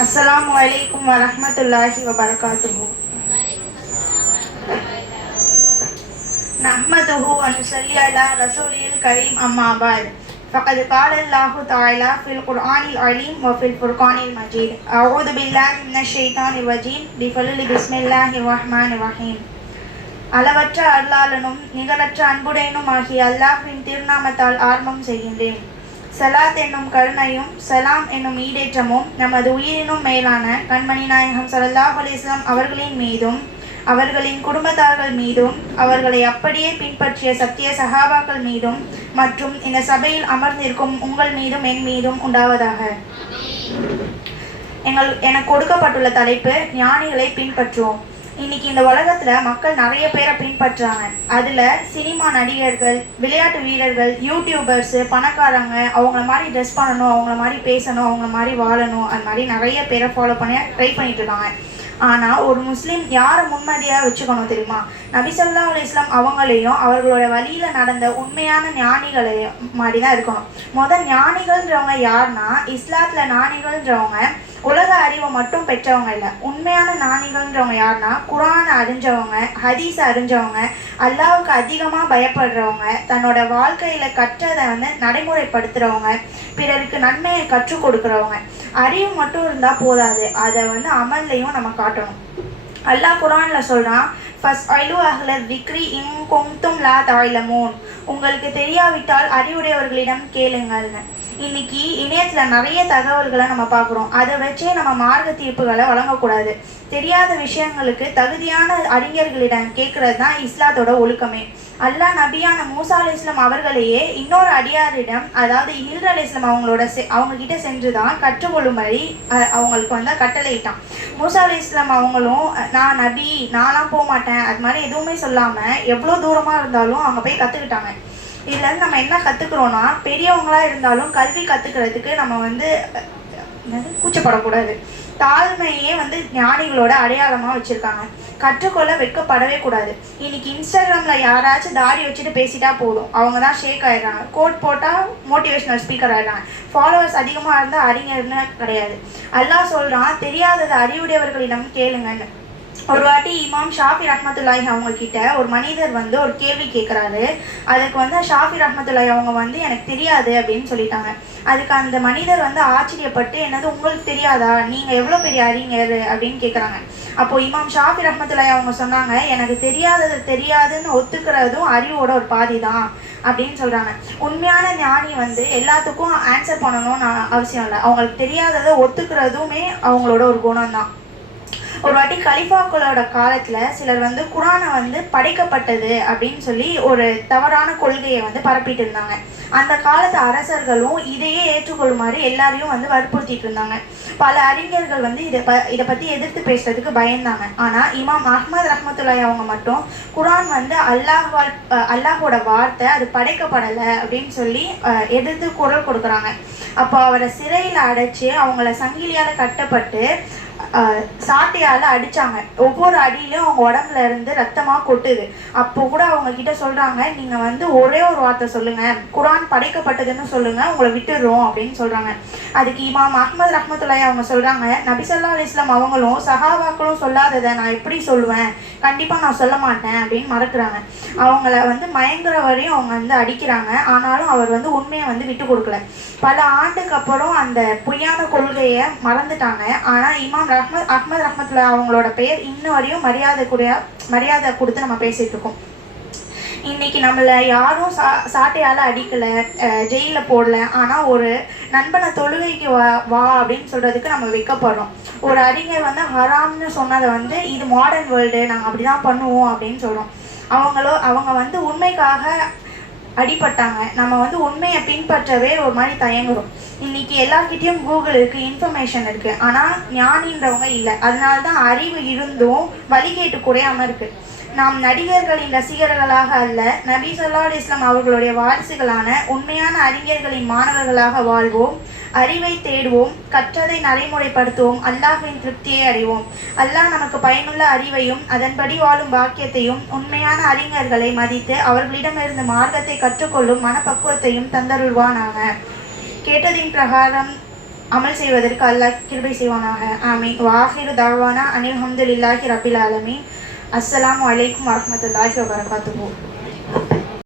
Assalamualaikum warahmatullahi wabarakatuh. Nahmaduhu wa nusalli ala rasulil karim amma ba'd. Faqad qala Allahu ta'ala fil Qur'anil alim wa fil Furqanil majid. A'udhu billahi minash shaitanir rajim. Bismillahir rahmanir rahim. அளவற்ற அருளாளனும் நிகரற்ற அன்புடையனும் ஆகிய அல்லாஹ்வின் திருநாமத்தால் ஆரம்பம் செய்கின்றேன். சலாத் என்னும் கருணையும் சலாம் என்னும் ஈடேற்றமும் நமது உயிரினும் மேலான கண்மணி நாயகம் ஸல்லல்லாஹு அலைஹி வஸல்லம் அவர்களின் மீதும் அவர்களின் குடும்பத்தார்கள் மீதும் அவர்களை அப்படியே பின்பற்றிய சத்திய சஹாபாக்கள் மீதும் மற்றும் இந்த சபையில் அமர்ந்திருக்கும் உங்கள் மீதும் என் மீதும் உண்டாவதாக. எனக்கு கொடுக்கப்பட்டுள்ள தலைப்பு ஞானிகளை பின்பற்றுவோம். இன்னைக்கு இந்த உலகத்துல மக்கள் நிறைய பேரை பின்பற்றுறாங்க. அதுல சினிமா நடிகர்கள், விளையாட்டு வீரர்கள், யூடியூபர்ஸ், பணக்காரங்க, அவங்கள மாதிரி ட்ரெஸ் பண்ணணும், அவங்கள மாதிரி பேசணும், அவங்கள மாதிரி வாழணும், அது மாதிரி நிறைய பேரை ஃபாலோ பண்ண ட்ரை பண்ணிட்டு இருக்காங்க. ஆனா ஒரு முஸ்லீம் யாரை முன்மதியா வச்சுக்கணும் தெரியுமா? நபி ஸல்லல்லாஹு அலைஹி வஸல்லம் அவங்களையும் அவர்களோட வழியில நடந்த உண்மையான ஞானிகளையும் மாதிரிதான் இருக்கணும். ஞானிகள்ன்றவங்க யாருன்னா, இஸ்லாத்துல ஞானிகள்ன்றவங்க உலக அறிவை மட்டும் பெற்றவங்க இல்லை. உண்மையான ஞானிகள்ன்றவங்க யாருன்னா, குர்ஆனை அறிஞ்சவங்க, ஹதீஸை அறிஞ்சவங்க, அல்லாஹ்வுக்கு அதிகமாக பயப்படுறவங்க, தன்னோட வாழ்க்கையில் கற்றதை நடைமுறைப்படுத்துகிறவங்க, பிறருக்கு நன்மையை கற்றுக் கொடுக்குறவங்க. அறிவு மட்டும் இருந்தால் போதாது, அதை அமல்லையும் நம்ம காட்டணும். அல்லாஹ் குர்ஆனில் சொல்கிறான், ஃபஸ்அலு அஹ்ல திக்ரி இன் குன்தும் லா தஅலமூன், உங்களுக்கு தெரியாவிட்டால் அறிவுடையவர்களிடம் கேளுங்கள்னு. இன்னைக்கு இணையத்தில் நிறைய தகவல்களை நம்ம பார்க்குறோம். அதை வச்சே நம்ம மார்க்க தீர்ப்புகளை வழங்கக்கூடாது. தெரியாத விஷயங்களுக்கு தகுதியான அறிஞர்களிடம் கேட்கறது தான் இஸ்லாத்தோட ஒழுக்கமே. அல்லாஹ் நபியான மூசா அலைஹிஸ்ஸலாம் அவர்களையே இன்னொரு அடியாரிடம், அதாவது ஹில்ர் அலைஹிஸ்ஸலாம் அவங்க கிட்ட சென்று தான் கற்றுக்கொள்ளும்படி அவங்களுக்கு கட்டளையிட்டான். மூசா அலைஹிஸ்ஸலாம் அவங்களும் நான் நபி, நான்லாம் போக மாட்டேன், அது மாதிரி எதுவுமே சொல்லாமல் எவ்வளோ தூரமாக இருந்தாலும் அவங்க போய் கற்றுக்கிட்டாங்க. இதுலேருந்து நம்ம என்ன கற்றுக்குறோன்னா, பெரியவங்களாக இருந்தாலும் கல்வி கற்றுக்கிறதுக்கு நம்ம கூச்சப்படக்கூடாது. தாழ்மையே ஞானிகளோட அடையாளமாக வச்சுருக்காங்க. கற்றுக்கொள்ள வெட்கப்படவே கூடாது. இன்னைக்கு இன்ஸ்டாகிராமில் யாராச்சும் தாடி வச்சுட்டு பேசிட்டா போதும், அவங்க தான் ஷேக் ஆகிடுறாங்க. கோட் போட்டால் மோட்டிவேஷனல் ஸ்பீக்கர் ஆகிடுறாங்க. ஃபாலோவர்ஸ் அதிகமாக இருந்தால் அறிஞர்னு கிடையாது. அல்லாஹ் சொல்கிறான், தெரியாதது அறிவுடையவர்களிடம் கேளுங்கன்னு. ஒரு வாட்டி இமாம் ஷாஃபி ரஹ்மத்துல்லாஹி அவங்க கிட்ட ஒரு மனிதர் ஒரு கேள்வி கேட்குறாரு. அதுக்கு ஷாஃபி ரஹ்மத்துல்லாஹி அவங்க எனக்கு தெரியாது அப்படின்னு சொல்லிட்டாங்க. அதுக்கு அந்த மனிதர் ஆச்சரியப்பட்டு, என்னது உங்களுக்கு தெரியாதா, நீங்கள் எவ்வளோ பெரிய அறிஞர் அப்படின்னு கேட்குறாங்க. அப்போது இமாம் ஷாஃபி ரஹ்மத்துல்லாஹி அவங்க சொன்னாங்க, எனக்கு தெரியாதது தெரியாதுன்னு ஒத்துக்கிறதும் அறிவோட ஒரு பாதி தான் அப்படின்னு சொல்கிறாங்க. உண்மையான ஞானி எல்லாத்துக்கும் ஆன்சர் பண்ணணும்னு அவசியம் இல்லை. அவங்களுக்கு தெரியாததை ஒத்துக்கிறதுமே அவங்களோட ஒரு குணம் தான். ஒரு வாட்டி கலிஃபாக்களோட காலத்தில் சிலர் குர்ஆனை படைக்கப்பட்டது அப்படின்னு சொல்லி ஒரு தவறான கொள்கையை பரப்பிட்டு இருந்தாங்க. அந்த காலத்து அரசர்களும் இதையே ஏற்றுக்கொள்ளுமாறு எல்லாரையும் வற்புறுத்திட்டு இருந்தாங்க. பல அறிஞர்கள் இதை பற்றி எதிர்த்து பேசுறதுக்கு பயந்தாங்க. ஆனால் இமாம் அஹ்மத் ரஹ்மத்துல்லாஹி அவங்க மட்டும் குர்ஆன் அல்லாஹோட வார்த்தை, அது படைக்கப்படலை அப்படின்னு சொல்லி எதிர்த்து குரல் கொடுக்குறாங்க. அப்போ அவரை சிறையில் அடைச்சி அவங்கள சங்கிலியால் கட்டப்பட்டு சாட்டையால் அடித்தாங்க. ஒவ்வொரு அடியிலையும் அவங்க உடம்புல இருந்து ரத்தமாக கொட்டுது. அப்போ கூட அவங்க கிட்ட சொல்கிறாங்க, நீங்கள் ஒரே ஒரு வார்த்தை சொல்லுங்கள், குர்ஆன் படைக்கப்பட்டதுன்னு சொல்லுங்கள், உங்களை விட்டுடுறோம் அப்படின்னு சொல்கிறாங்க. அதுக்கு இமாம் அஹ்மத் ரஹ்மத்துல்லாஹி அவங்க சொல்கிறாங்க, நபி ஸல்லல்லாஹு அலைஹி வஸல்லம் அவங்களும் சஹாபாக்களும் சொல்லாததை நான் எப்படி சொல்லுவேன், கண்டிப்பாக நான் சொல்ல மாட்டேன் அப்படின்னு மறக்கிறாங்க. அவங்கள மயங்குற வரையும் அவங்க அடிக்கிறாங்க. ஆனாலும் அவர் உண்மையை விட்டு கொடுக்கல. பல ஆண்டுக்கு அப்புறம் அந்த பொய்யான கொள்கையை மறந்துட்டாங்க. ஆனால் இமாம் அஹ்மத் ரஹ்மத்துல்லாஹி அவங்களோட பெயர் இன்னும் வரையும் மரியாதை கொடுத்து நம்ம பேசிட்டு இருக்கோம். இன்னைக்கு நம்மளை யாரும் சாட்டையால் அடிக்கலை, ஜெயிலில் போடல. ஆனால் ஒரு நண்பனை தொழுகைக்கு வா அப்படின்னு சொல்கிறதுக்கு நம்ம வைக்கப்படுறோம். ஒரு அறிஞர் ஹராம்னு சொன்னதை இது மாடர்ன் வேர்ல்டு, நாங்கள் அப்படி தான் பண்ணுவோம் அப்படின்னு சொல்கிறோம். அவங்க உண்மைக்காக அடிபட்டாங்க. நம்ம உண்மையை பின்பற்றவே ஒரு மாதிரி தயங்குறோம். இன்னைக்கு எல்லார்கிட்டையும் கூகுள் இருக்குது, இன்ஃபர்மேஷன் இருக்குது. ஆனால் ஞானின்றவங்க இல்லை. அதனால தான் அறிவு இருந்தும் வழிகேட்டு குறையாமல் இருக்குது. நாம் நடிகர்களின் ரசிகர்களாக அல்ல, நபி ஸல்லல்லாஹு அலைஹி வஸல்லம் அவர்களுடைய வாரிசுகளான உண்மையான அறிஞர்களின் மாணவர்களாக வாழ்வோம். அறிவை தேடுவோம், கற்றதை நடைமுறைப்படுத்துவோம், அல்லாஹ்வின் திருப்தியை அடைவோம். அல்லாஹ் நமக்கு பயனுள்ள அறிவையும் அதன்படி வாழும் பாக்கியத்தையும் உண்மையான அறிஞர்களை மதித்து அவர்களிடமிருந்து மார்க்கத்தை கற்றுக்கொள்ளும் மனப்பக்குவத்தையும் தந்தருள்வானாக. கேட்டதின் பிரகாரம் அமல் செய்வதற்கு அல்லாஹ் கிருபை செய்வானாக. ஆமீன். வாஹிரு தவானா அனில் ஹம்துலில்லாஹி ரபில் ஆலமீன். அஸ்ஸலாமு அலைக்கும் வரஹ்மத்துல்லாஹி வபரகாத்துஹு.